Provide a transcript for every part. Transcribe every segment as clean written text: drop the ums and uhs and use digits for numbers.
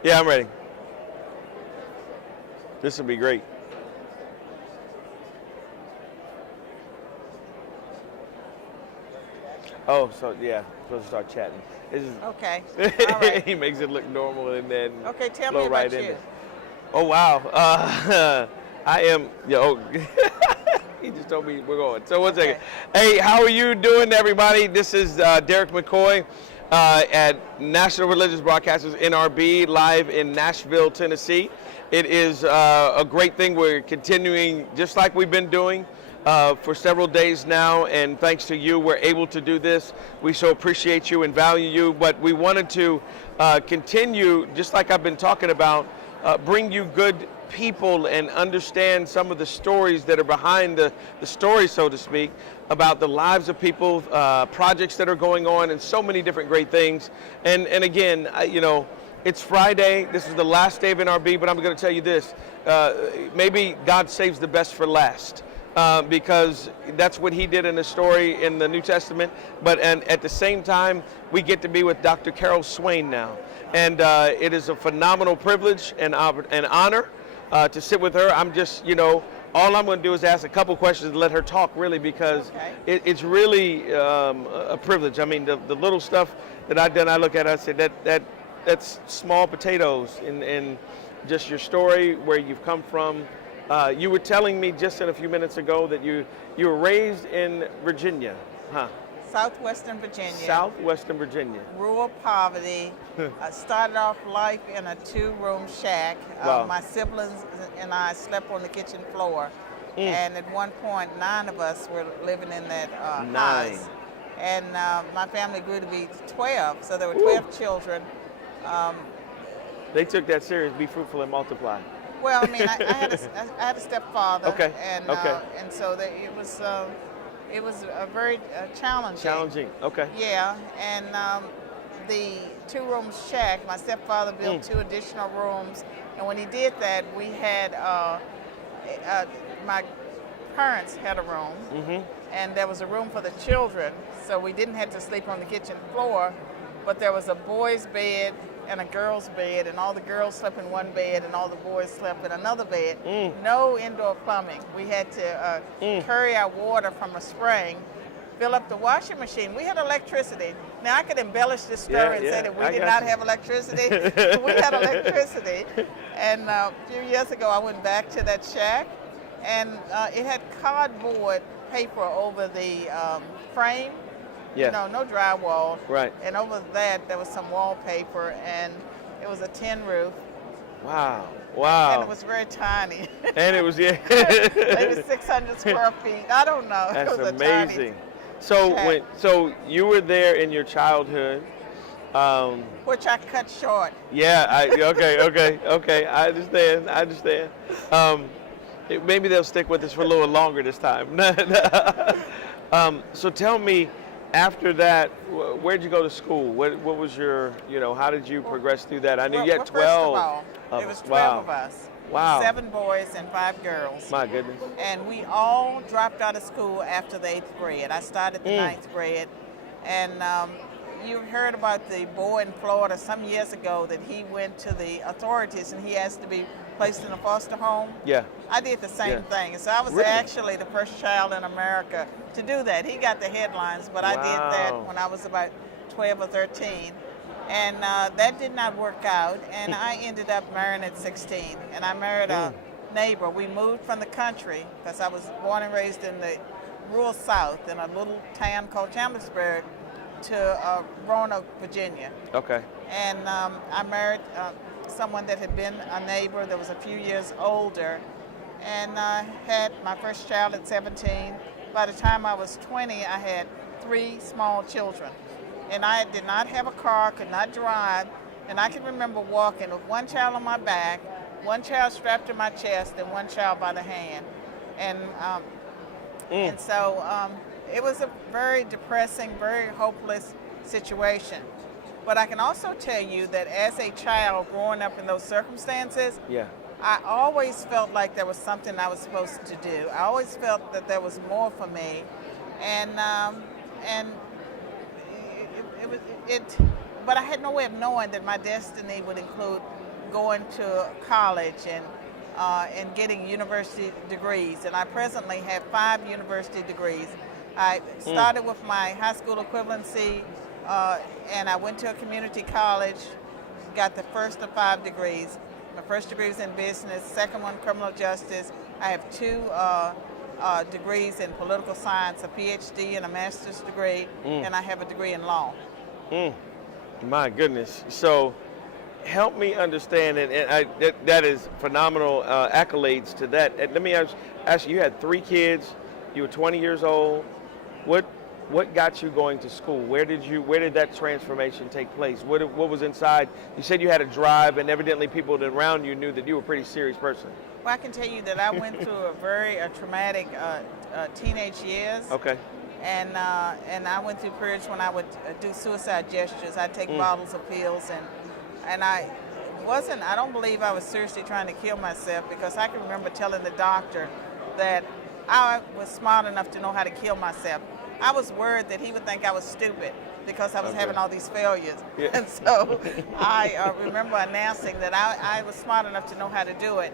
Yeah, I'm ready. This will be great. Oh, so yeah, supposed to start chatting. This Okay. All is, right. he makes it look normal and then Okay, tell me flow right about in you. it. Oh wow, I am yo. He just told me we're going. So one second. Okay. Hey, how are you doing, everybody? This is Derek McCoy at National Religious Broadcasters (NRB) live in Nashville, Tennessee. It is a great thing. We're continuing just like we've been doing for several days now, and thanks to you, we're able to do this. We so appreciate you and value you, but we wanted to continue, just like I've been talking about, bring you good people and understand some of the stories that are behind the story, so to speak, about the lives of people, projects that are going on, and so many different great things. And again, it's Friday. This is the last day of NRB, but I'm going to tell you this. Maybe God saves the best for last. Because that's what he did in the story in the New Testament. And at the same time, we get to be with Dr. Carol SWAIN now. And it is a phenomenal privilege and honor to sit with her. I'm just, all I'm going to do is ask a couple questions and let her talk, really, because Okay. it's really a privilege. I mean, the little stuff that I've done, I look at it, I say that's small potatoes in just your story, where you've come from. You were telling me just a few minutes ago that you were raised in Virginia, huh? Southwestern Virginia. Southwestern Virginia. Rural poverty. I started off life in a two-room shack. Wow. My siblings and I slept on the kitchen floor. And at one point, 9 of us were living in that 9. house. And my family grew to be 12, so there were 12 children. They took that serious. Be fruitful and multiply. Well, I mean, I had a stepfather, Okay. and Okay. and so it was a very challenging. Challenging. Okay. Yeah, and the two-room shack, my stepfather built 2 additional rooms, and when he did that, we had my parents had a room, and there was a room for the children, so we didn't have to sleep on the kitchen floor, but there was a boys' bed and a girls' bed, and all the girls slept in one bed and all the boys slept in another bed. No indoor plumbing. We had to carry our water from a spring, fill up the washing machine. We had electricity. Now I could embellish this story and say that we did not have electricity. We had electricity. And a few years ago I went back to that shack, and it had cardboard paper over the frame. Yeah. No drywall. Right. And over that, there was some wallpaper, and it was a tin roof. Wow. Wow. And it was very tiny. And it was, yeah. Maybe 600 square feet. I don't know. That's it was amazing. A So shack. so you were there in your childhood. Which I cut short. Yeah. Okay. I understand. Maybe they'll stick with us for a little longer this time. So tell me, after that, where'd you go to school? What was your, how did you progress through that? I knew you had 12. First of all, it was 12 Wow. of us. Wow. 7 boys and 5 girls. My goodness. And we all dropped out of school after the 8th grade. I started the 9th grade. And you heard about the boy in Florida some years ago that he went to the authorities and he asked to be placed in a foster home. Yeah. I did the same thing. So I was Really? actually the first child in America to do that. He got the headlines, but I did that when I was about 12 or 13. And that did not work out, and I ended up marrying at 16. And I married a neighbor. We moved from the country, because I was born and raised in the rural South in a little town called Chambersburg, to Roanoke, Virginia. Okay. And I married someone that had been a neighbor that was a few years older, and I had my first child at 17. By the time I was 20, I had 3 small children. And I did not have a car, could not drive, and I can remember walking with one child on my back, one child strapped to my chest, and one child by the hand. And so it was a very depressing, very hopeless situation. But I can also tell you that as a child growing up in those circumstances, I always felt like there was something I was supposed to do. I always felt that there was more for me, and but I had no way of knowing that my destiny would include going to college and getting university degrees. And I presently have 5 university degrees. I started with my high school equivalency, and I went to a community college, got the first of 5 degrees. My first degree was in business, second one criminal justice. I have 2 degrees in political science, a PhD and a master's degree, and I have a degree in law. My goodness. So help me understand it. And that is phenomenal accolades to that. And let me ask you, you had 3 kids, you were 20 years old. What got you going to school? Where did that transformation take place? What was inside? You said you had a drive, and evidently people around you knew that you were a pretty serious person. Well, I can tell you that I went through a very traumatic teenage years. Okay. And I went through periods when I would do suicide gestures. I'd take bottles of pills, and I don't believe I was seriously trying to kill myself, because I can remember telling the doctor that I was smart enough to know how to kill myself. I was worried that he would think I was stupid because I was having all these failures. Yeah. And so I remember announcing that I was smart enough to know how to do it.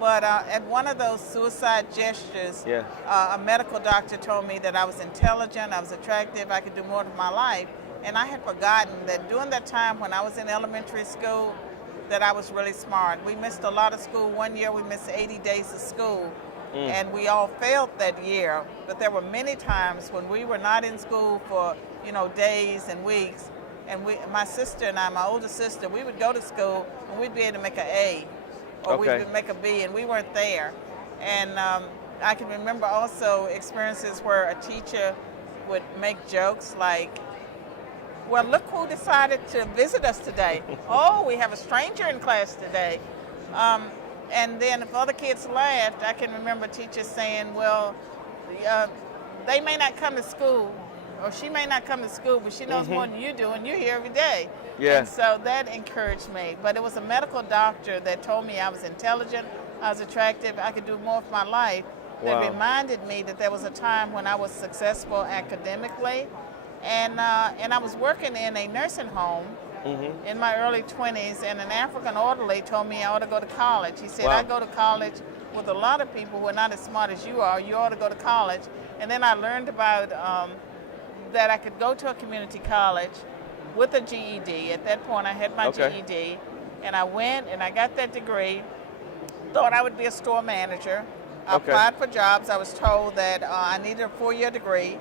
But at one of those suicide gestures, a medical doctor told me that I was intelligent, I was attractive, I could do more with my life. And I had forgotten that during that time when I was in elementary school, that I was really smart. We missed a lot of school. One year we missed 80 days of school. And we all failed that year, but there were many times when we were not in school for, days and weeks. And my sister and I, my older sister, we would go to school and we'd be able to make an A, or we would make a B, and we weren't there. And I can remember also experiences where a teacher would make jokes like, well, look who decided to visit us today. Oh, we have a stranger in class today. And then if other kids laughed, I can remember teachers saying, well, they may not come to school, or she may not come to school, but she knows more than you do, and you're here every day. Yeah. And so that encouraged me. But it was a medical doctor that told me I was intelligent, I was attractive, I could do more with my life, that reminded me that there was a time when I was successful academically. And I was working in a nursing home in my early 20s, and an African orderly told me I ought to go to college. He said, I go to college with a lot of people who are not as smart as you are. You ought to go to college. And then I learned about that I could go to a community college with a GED. At that point, I had my GED, and I went and I got that degree, thought I would be a store manager. I applied for jobs. I was told that I needed a 4-year degree.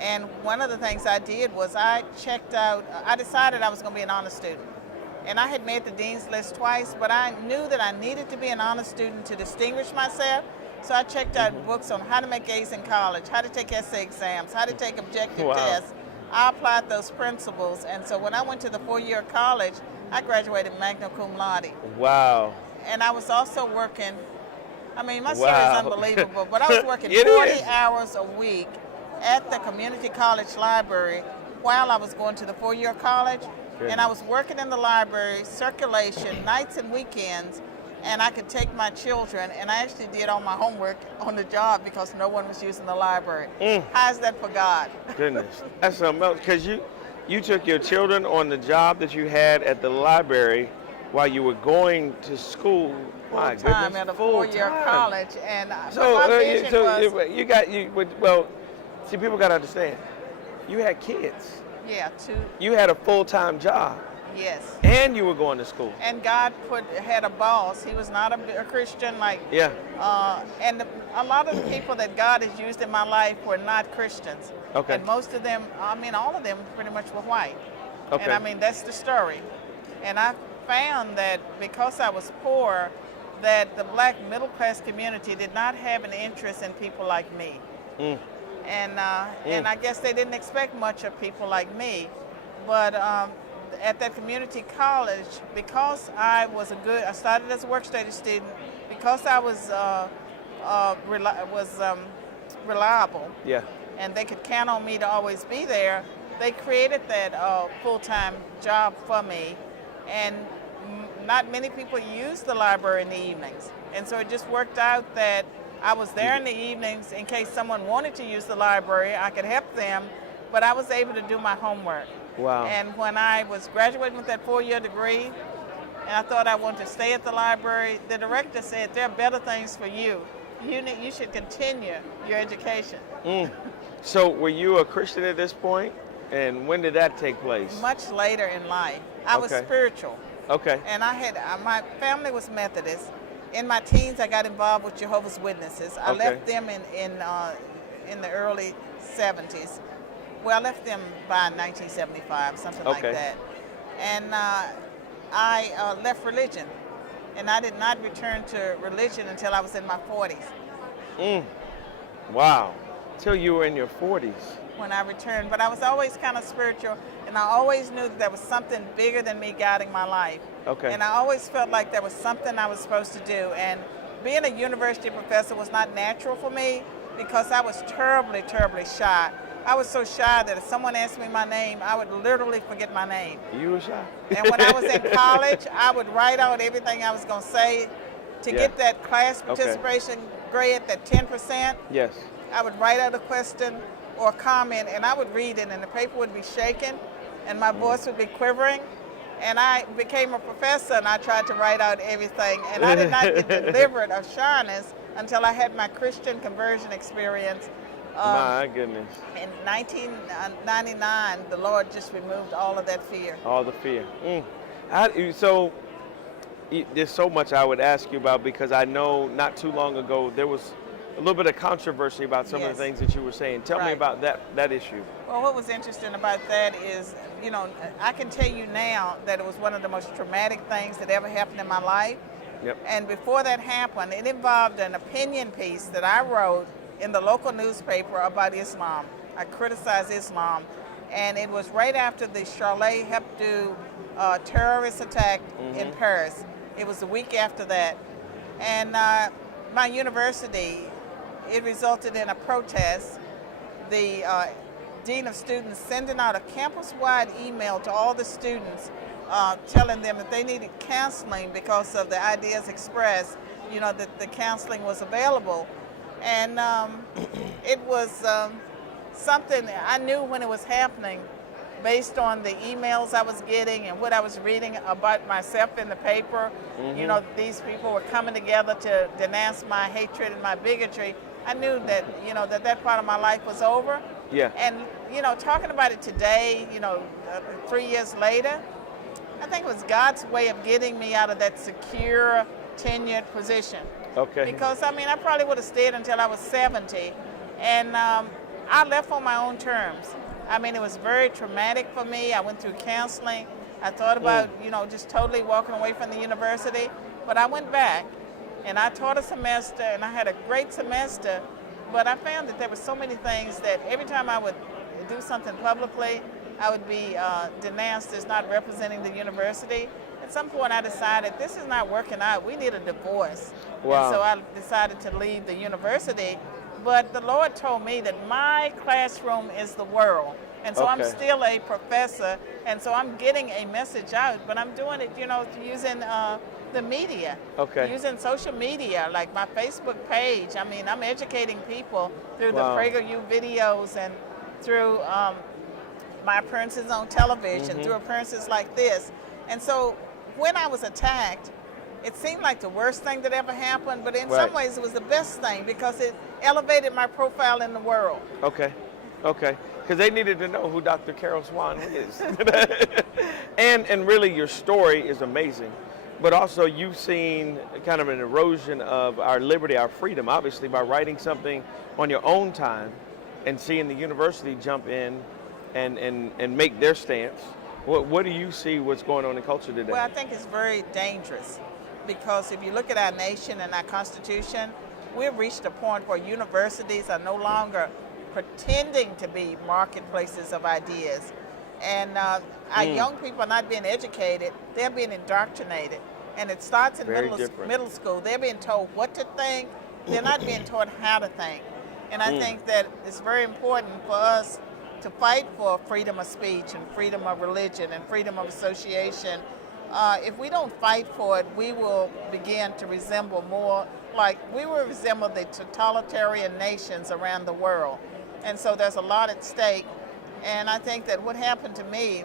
And one of the things I did was I decided I was going to be an honor student. And I had made the dean's list twice, but I knew that I needed to be an honor student to distinguish myself. So I checked out books on how to make A's in college, how to take essay exams, how to take objective tests. I applied those principles. And so when I went to the 4-year college, I graduated magna cum laude. Wow. And I was also working, my story is unbelievable, but I was working 40 hours a week at the community college library while I was going to the 4-year college. And I was working in the library, circulation, nights and weekends, and I could take my children, and I actually did all my homework on the job because no one was using the library. How's that for God? Goodness, that's something else, because you took your children on the job that you had at the library while you were going to school. My goodness, full-time at a 4-year college. And see, people got to understand, you had kids. Yeah, 2. You had a full-time job. Yes. And you were going to school. And God had a boss. He was not a Christian. And a lot of the people that God has used in my life were not Christians. Okay. And most of them, all of them pretty much were white. Okay. And that's the story. And I found that because I was poor, that the black middle-class community did not have an interest in people like me. And I guess they didn't expect much of people like me. But at that community college, because I started as a work-study student, because I was reliable, and they could count on me to always be there, they created that full-time job for me. And not many people use the library in the evenings. And so it just worked out that I was there in the evenings in case someone wanted to use the library. I could help them, but I was able to do my homework. Wow. And when I was graduating with that 4-year degree, and I thought I wanted to stay at the library. The director said, there are better things for you. You should continue your education. So were you a Christian at this point? And when did that take place? Much later in life. I was spiritual. Okay. And I had, my family was Methodist. In my teens, I got involved with Jehovah's Witnesses. I left them in the early 70s. Well, I left them by 1975, something like that. And I left religion. And I did not return to religion until I was in my 40s. Wow. Till you were in your 40s. When I returned. But I was always kind of spiritual, and I always knew that there was something bigger than me guiding my life. Okay. And I always felt like there was something I was supposed to do. And being a university professor was not natural for me because I was terribly, terribly shy. I was so shy that if someone asked me my name, I would literally forget my name. You were shy? And when I was in college, I would write out everything I was going to say to get that class participation grade, that 10%. Yes. I would write out a question or a comment, and I would read it, and the paper would be shaking, and my voice would be quivering. And I became a professor, and I tried to write out everything. And I did not get delivered of shyness until I had my Christian conversion experience. My goodness. In 1999, the Lord just removed all of that fear. All the fear. So there's so much I would ask you about, because I know not too long ago there was a little bit of controversy about some of the things that you were saying. Tell me about that issue. Well, what was interesting about that is, you know, I can tell you now that it was one of the most traumatic things that ever happened in my life. Yep. And before that happened, it involved an opinion piece that I wrote in the local newspaper about Islam. I criticized Islam. And it was right after the Charlie Hebdo terrorist attack in Paris. It was a week after that. And my university, it resulted in a protest. The Dean of Students sending out a campus-wide email to all the students telling them that they needed counseling because of the ideas expressed, you know, that the counseling was available. And it was something I knew when it was happening based on the emails I was getting and what I was reading about myself in the paper. You know, these people were coming together to denounce my hatred and my bigotry. I knew that, you know, that part of my life was over. Yeah. And, you know, talking about it today, you know, 3 years later, I think it was God's way of getting me out of that secure, tenured position. Okay. Because, I mean, I probably would have stayed until I was 70. And I left on my own terms. I mean, it was very traumatic for me. I went through counseling. I thought about, you know, just totally walking away from the university. But I went back, and I taught a semester, and I had a great semester. But I found that there were so many things that every time I would do something publicly, I would be denounced as not representing the university. At some point, I decided this is not working out. We need a divorce. Wow. And so I decided to leave the university. But the Lord told me that my classroom is the world. And so I'm still a professor. And so I'm getting a message out. But I'm doing it, you know, using the media. Using social media, like my Facebook page. I mean, I'm educating people through the PragerU videos and through my appearances on television, through appearances like this. And so when I was attacked, it seemed like the worst thing that ever happened, but in some ways it was the best thing because it elevated my profile in the world. Okay. Because they needed to know who Dr. Carol SWAIN is. and really your story is amazing. But also you've seen kind of an erosion of our liberty, our freedom, obviously by writing something on your own time and seeing the university jump in and make their stance. What do you see what's going on in culture today? Well, I think it's very dangerous because if you look at our nation and our Constitution, we've reached a point where universities are no longer pretending to be marketplaces of ideas. And our young people are not being educated, they're being indoctrinated. And it starts in middle school. They're being told what to think, they're not being taught how to think. And I think that it's very important for us to fight for freedom of speech and freedom of religion and freedom of association. If we don't fight for it, we will begin to resemble more like we will resemble the totalitarian nations around the world. And so there's a lot at stake. And I think that what happened to me,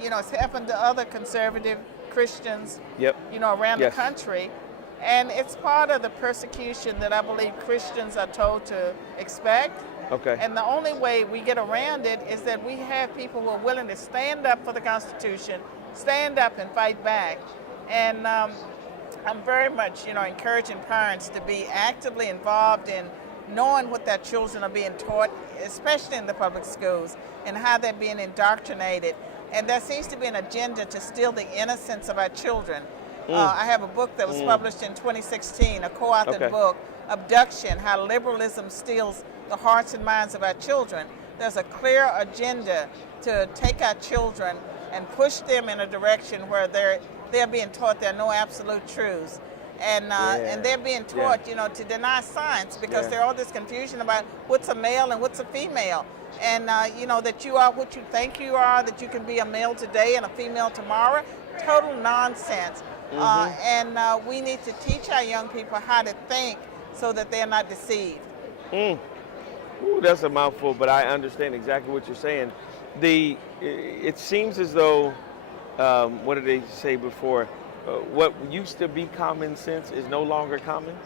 you know, it's happened to other conservative Christians, Yep. around Yes. the country. And it's part of the persecution that I believe Christians are told to expect. Okay. And the only way we get around it is that we have people who are willing to stand up for the Constitution, stand up and fight back. And I'm very much, encouraging parents to be actively involved in knowing what their children are being taught, especially in the public schools, and how they're being indoctrinated. And there seems to be an agenda to steal the innocence of our children. I have a book that was published in 2016, a co-authored book, Abduction, How Liberalism Steals the Hearts and Minds of Our Children. There's a clear agenda to take our children and push them in a direction where they're being taught there are no absolute truths. And they're being taught, to deny science because there's all this confusion about what's a male and what's a female. And, that you are what you think you are, that you can be a male today and a female tomorrow. Total nonsense. And we need to teach our young people how to think so that they're not deceived. Ooh, that's a mouthful, but I understand exactly what you're saying. It seems as though, what did they say before? What used to be common sense is no longer common.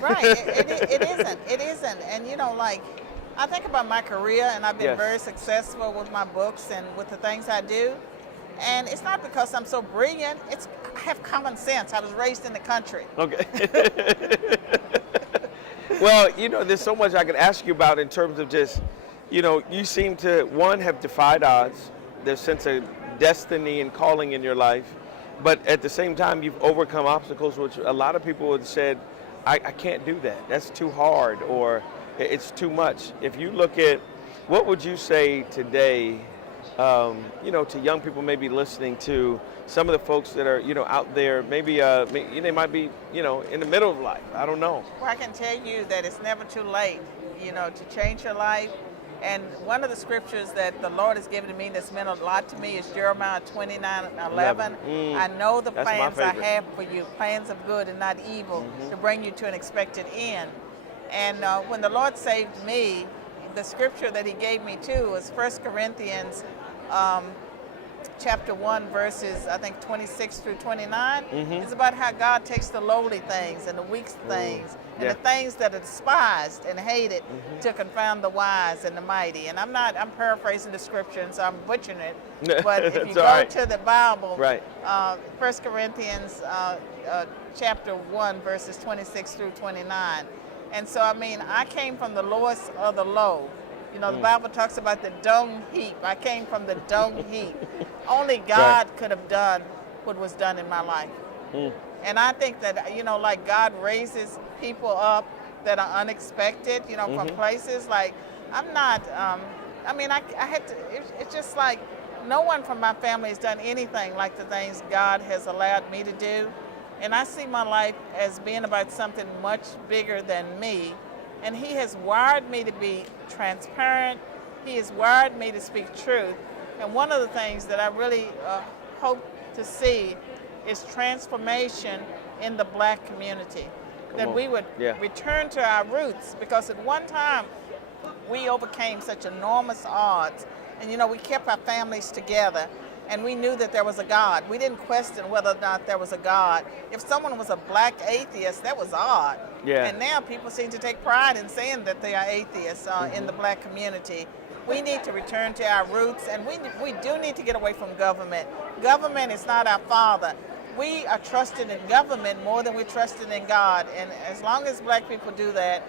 Right, it isn't. And I think about my career, and I've been very successful with my books and with the things I do. And it's not because I'm so brilliant, I have common sense. I was raised in the country. Okay. Well, there's so much I could ask you about in terms of just, you seem to, one, have defied odds. There's a sense of destiny and calling in your life. But at the same time, you've overcome obstacles, which a lot of people have said, I can't do that. That's too hard, or it's too much. If you look at, what would you say today, to young people maybe listening to some of the folks that are, out there, maybe they might be, in the middle of life. I don't know. Well, I can tell you that it's never too late, to change your life. And one of the scriptures that the Lord has given to me that's meant a lot to me is Jeremiah 29:11. I know the plans I have for you, plans of good and not evil, to bring you to an expected end. And when the Lord saved me, the scripture that he gave me too was 1 Corinthians chapter 1, verses, I think, 26 through 29. It's about how God takes the lowly things and the weak things and the things that are despised and hated to confound the wise and the mighty. And I'm paraphrasing the scripture, and so I'm butchering it. But if you go to the Bible, 1 Corinthians chapter 1, verses 26 through 29. And so, I came from the lowest of the low. The Bible talks about the dung heap. I came from the dung heap. Only God could have done what was done in my life. And I think that, like God raises people up that are unexpected, from places like, I'm not, I had to, it's just like no one from my family has done anything like the things God has allowed me to do. And I see my life as being about something much bigger than me. And he has wired me to be transparent. He has wired me to speak truth. And one of the things that I really hope to see is transformation in the black community. That we would return to our roots, because at one time we overcame such enormous odds. And we kept our families together. And we knew that there was a God. We didn't question whether or not there was a God. If someone was a black atheist, that was odd. And now people seem to take pride in saying that they are atheists in the black community. We need to return to our roots, and we do need to get away from government. Government is not our father. We are trusting in government more than we're trusting in God. And as long as black people do that,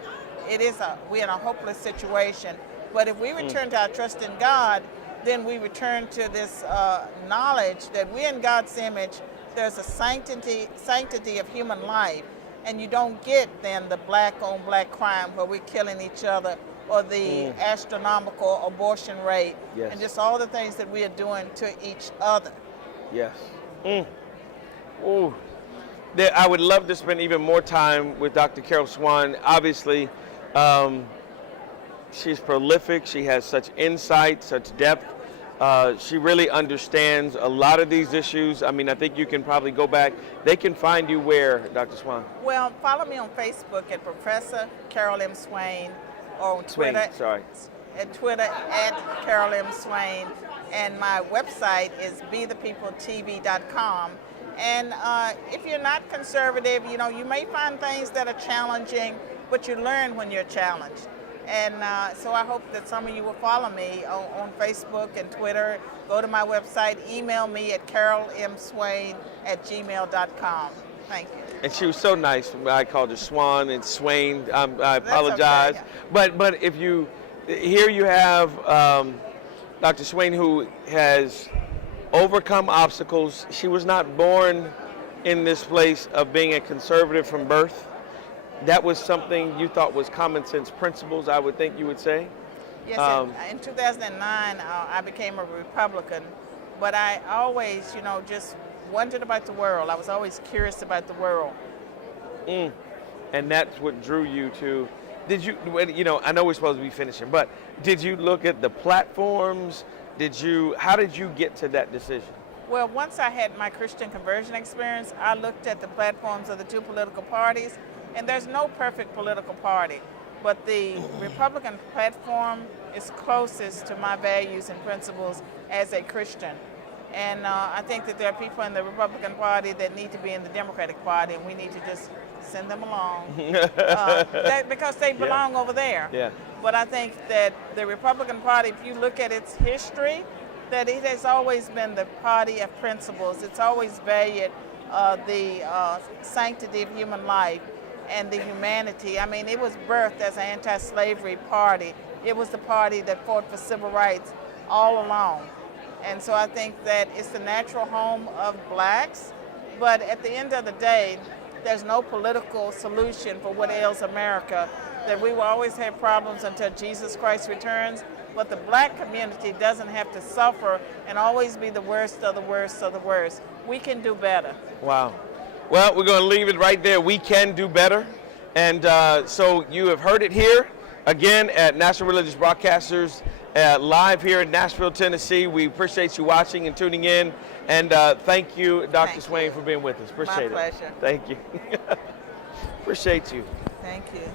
we're in a hopeless situation. But if we return to our trust in God, then we return to this knowledge that we're in God's image. There's a sanctity of human life, and you don't get then the black-on-black crime where we're killing each other, or the astronomical abortion rate, and just all the things that we are doing to each other. Yes. Ooh. I would love to spend even more time with Dr. Carol SWAIN. Obviously, she's prolific. She has such insight, such depth. She really understands a lot of these issues. I think you can probably go back. They can find you where, Dr. SWAIN? Well, follow me on Facebook at Professor Carol M. SWAIN, or on Twitter. At Twitter at Carol M. SWAIN. And my website is bethepeopletv.com. And if you're not conservative, you know, you may find things that are challenging, but you learn when you're challenged. And so I hope that some of you will follow me on Facebook and Twitter. Go to my website, email me at carolmswain@gmail.com. Thank you. And she was so nice. I called her Swan and Swain. I That's apologize. okay. But if you, here you have Dr. Swain, who has overcome obstacles. She was not born in this place of being a conservative from birth. That was something you thought was common sense principles, I would think you would say. Yes, in 2009, I became a Republican, but I always, you know, just wondered about the world. I was always curious about the world. And that's what drew you to, did you, you know, I know we're supposed to be finishing, but did you look at the platforms? How did you get to that decision? Well, once I had my Christian conversion experience, I looked at the platforms of the two political parties, and there's no perfect political party, but the Republican platform is closest to my values and principles as a Christian. And I think that there are people in the Republican Party that need to be in the Democratic Party, and we need to just send them along because they belong over there. Yeah. But I think that the Republican Party, if you look at its history, that it has always been the party of principles. It's always valued the sanctity of human life and the humanity. I mean, it was birthed as an anti-slavery party. It was the party that fought for civil rights all along. And so I think that it's the natural home of blacks. But at the end of the day, there's no political solution for what ails America, that we will always have problems until Jesus Christ returns. But the black community doesn't have to suffer and always be the worst of the worst of the worst. We can do better. Wow. Well, we're going to leave it right there. We can do better. And so you have heard it here, again, at National Religious Broadcasters, live here in Nashville, Tennessee. We appreciate you watching and tuning in. And thank you, Dr. Swain, for being with us. Appreciate it. My pleasure. Thank you. Appreciate you. Thank you.